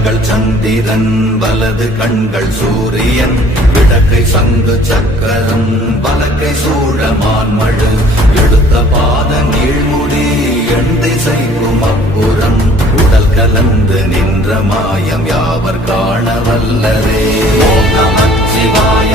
கண்கள் சந்திரன் வலது கண்கள் சூரியன் விடக்கை சங்கு சக்கரம் வலக்கை சூழமான்மழு எடுத்த பாத நீழ்முடி எண் திசைக்கும் அப்புறம் உடல் கலந்து நின்ற மாயம் யாவர் காண வல்லரே. ஓம் நமச்சிவாய.